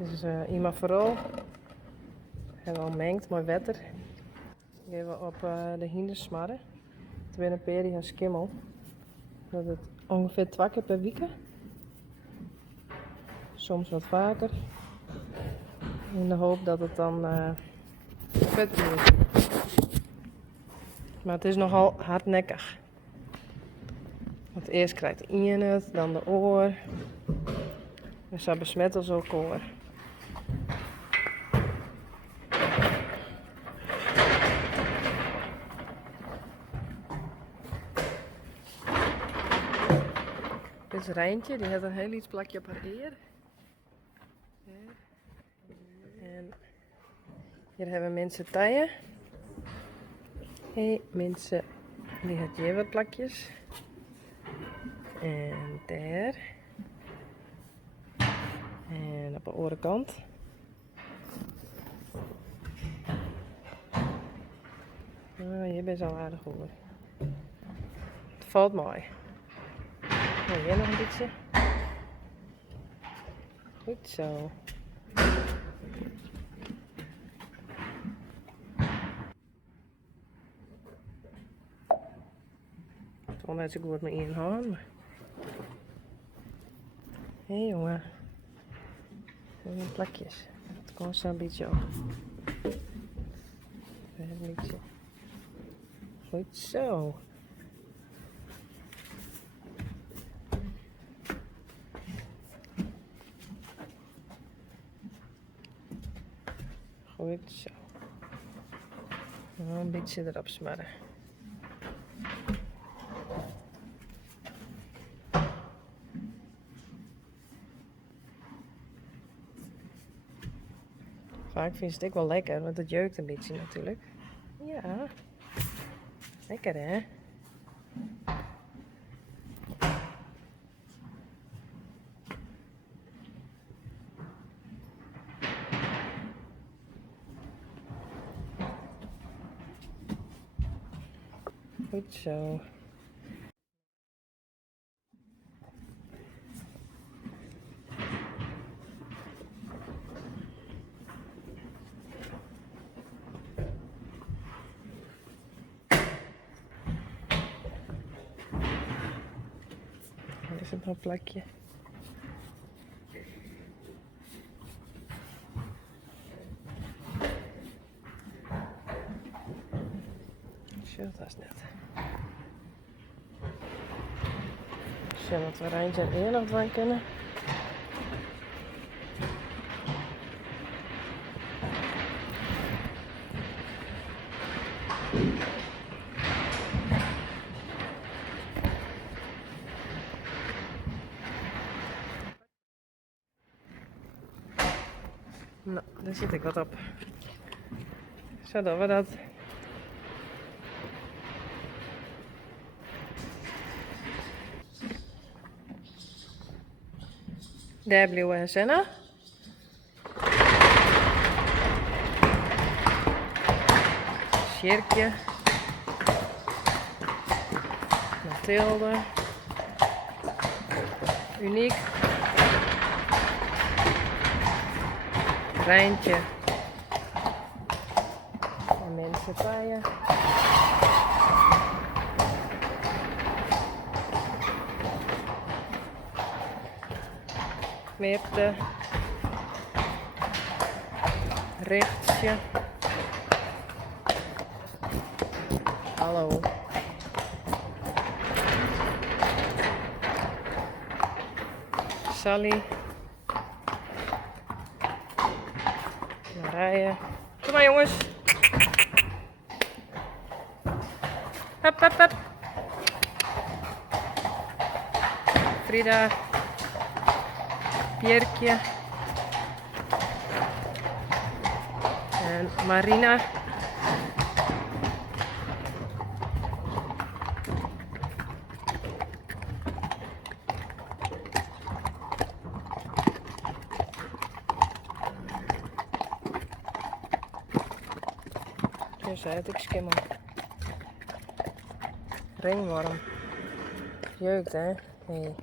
Het is iemand vooral. En wel mengt, mooi wetter. Dan gaan we op de hindersmarre. Het is een peri en skimmel. Dat het ongeveer 2 keer per week. Soms wat vaker. In de hoop dat het dan vet wordt. Maar het is nogal hardnekkig. Want eerst krijgt de in het, dan de oor. En zo besmet als ook oor. Dit is Rijntje, die heeft een heel iets plakje op haar eer. En hier hebben mensen taien. Hey, mensen, die heeft hier wat plakjes. En daar. En op de andere kant. Oh, hier ben je al aardig hoor. Het valt mooi. Nou, hier nog een beetje. Goed zo. Het valt net zo goed met één hand. Hé jongen. Even plakjes. Het komt zo een beetje op. Even een beetje. Goed zo. Goed zo. Een beetje erop smarren. Vaak vind ik het wel lekker, want het jeukt een beetje natuurlijk. Ja. Lekker hè? Goed zo. Er is nog een plakje. Zo, dat is net. Zo, dat we Rijntje en eer nog dwang kunnen. Nou, daar zit ik wat op. Zo doen we dat. Daar blijven we Senna. Sjerkje. Mathilde. Uniek. Rijntje. En mensen paaien. Meerte. Richtje. Hallo. Sally. Marije. Kom maar jongens. Hup, hup, hup. Frida. Pierkje. En Marina. Zo zei het, ik skimmel. Ringworm. Jeukt hè? Nee.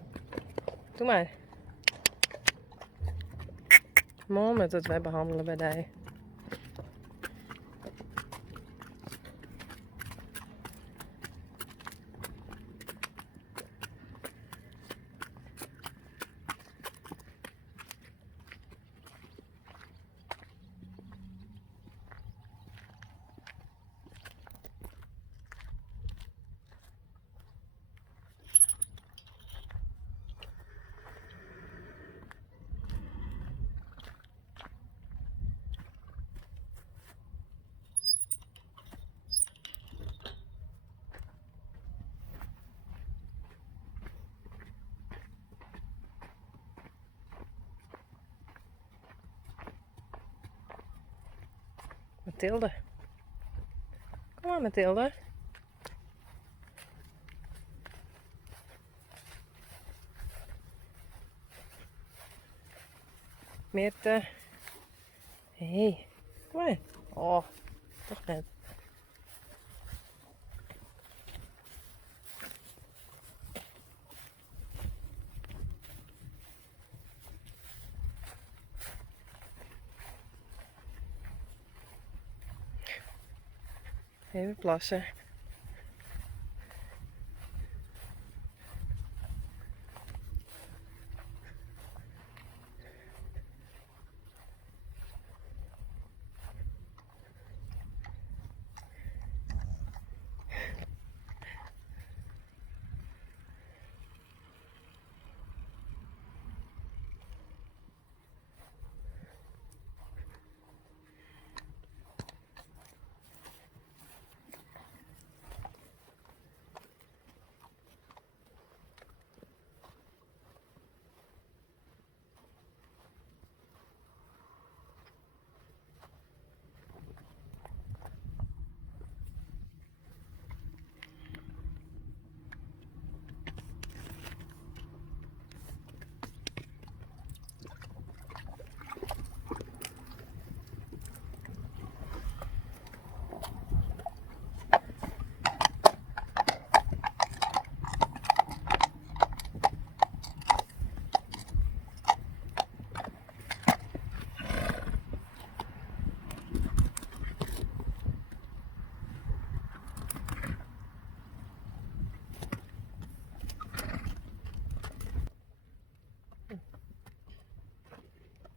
Doe maar. Mooi met het wij behandelen bij die. Mathilde. Kom maar, Mathilde. Meerte. Hé, kom maar. Oh, toch net. Even plassen.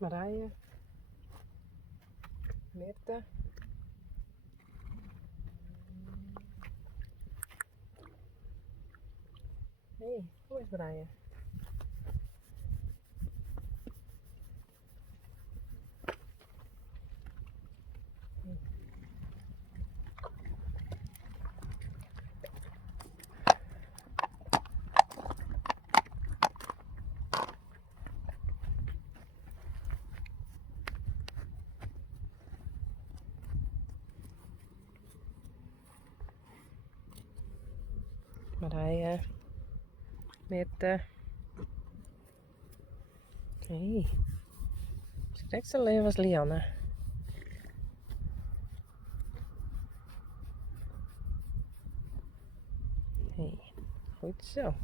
Marije. Meerte. Hé, hoe is Marije? Marije. Meerte. Hé. Ze krijgt zo leven als Lianne. Hé. Goed zo.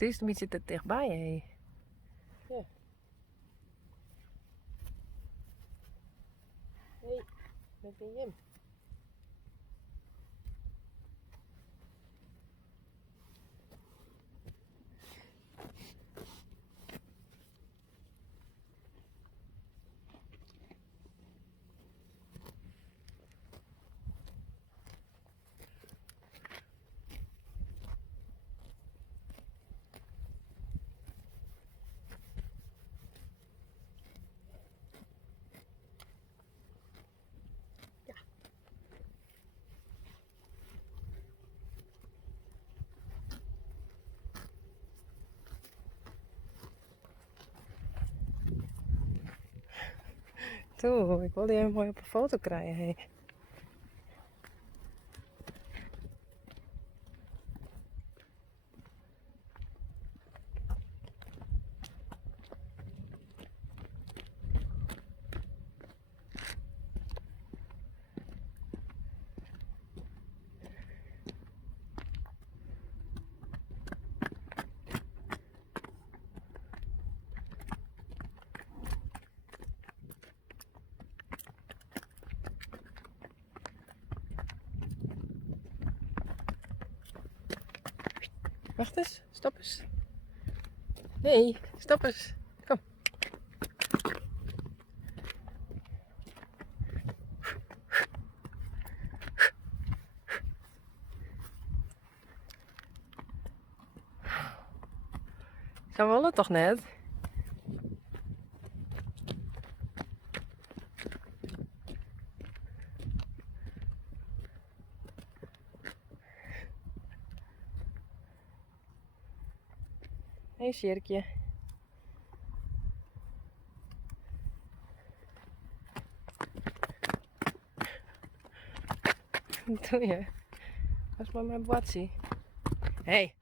Steeds een beetje te dichtbij, hé. Ja. Hé, met ben je hem? Toe, ik wil die even mooi op een foto krijgen, hé. Wacht eens, stop eens. Nee, stop eens. Kom. Ze willen toch net? Hé, Sjerkje. Wat doe je? Dat is maar mijn boatsie. Hé.